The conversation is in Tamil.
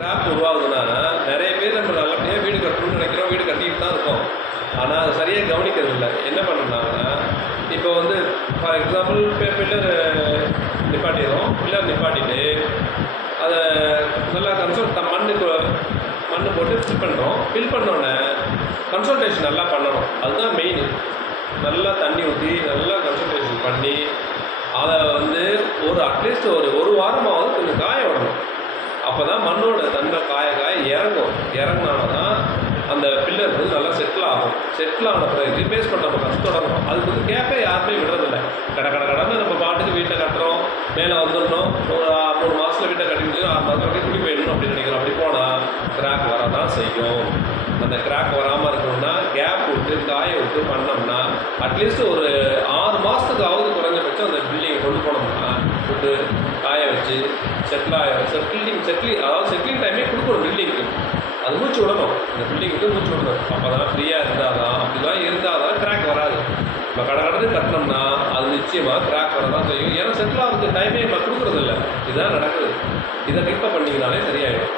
கிராப் உருவாகுதுன்னா நிறைய பேர் நம்ம நல்லபடியாக வீடு கட்டணும்னு நினைக்கிறோம், வீடு கட்டிட்டு தான் இருக்கோம். ஆனால் அதை சரியாக கவனிக்கிறது இல்லை. என்ன பண்ணாங்கன்னா, இப்போ வந்து ஃபார் எக்ஸாம்பிள் பில்லர் நிப்பாட்டிடுறோம். பில்லர் நிப்பாட்டிட்டு அதை நல்லா மண் போட்டு ஃபில் பண்ணுறோம். ஃபில் பண்ணோன்னே கன்சல்டேஷன் நல்லா பண்ணணும். அதுதான் மெயின். நல்லா தண்ணி ஊற்றி நல்லா கன்சல்டேஷன் பண்ணி அதை வந்து அட்லீஸ்ட் ஒரு வாரமாவது கொஞ்சம் காய விடணும். அப்போ தான் மண்ணோட தன்மை காய இறங்கும். இறங்கினால்தான் அந்த பில்லர் வந்து நல்லா செட்டில் ஆகும். செட்டில் ஆன பிறகு ரிப்ளேஸ் பண்ண நம்ம கஷ்டப்படணும். அதுக்கு வந்து கேப்பே யாருமே விடுறதில்லை. கடன்னு நம்ம பாட்டுக்கு வீட்டை கட்டுறோம், மேலே வந்துடணும், ஒரு 3 மாதத்தில் வீட்டை கட்டிட்டு 6 மாதம் வரைக்கும் குடி போயிடணும் அப்படின்னு நினைக்கிறோம். அப்படி போனால் கிராக் வரதான் செய்யும். அந்த கிராக் வராமல் இருக்கணும்னா கேப் விட்டு காய விட்டு பண்ணோம்னா அட்லீஸ்ட் ஒரு 6 மாதத்துக்காவது குறைஞ்சபட்சம் அந்த பில்டிங்கை கொண்டு போனோம்னா விட்டு காய வச்சு செட்டிலிங் டைமே கொடுக்கணும் பில்டிங்க்கு. அது மூச்சு விடணும். இந்த பில்டிங்க்கு மூச்சு விடணும். அப்போ தான் ஃப்ரீயாக இருந்தால் தான் கிராக் வராது. இப்போ கடன்னு கட்டினோம்னா அது நிச்சயமாக கிராக் வர தான் செய்யும். ஏன்னா செட்டில் ஆகுது டைமே நம்ம கொடுக்குறதில்ல. இதுதான் நடக்குது. இதை பிக்கப் பண்ணிங்கனாலே சரியாயிடும்.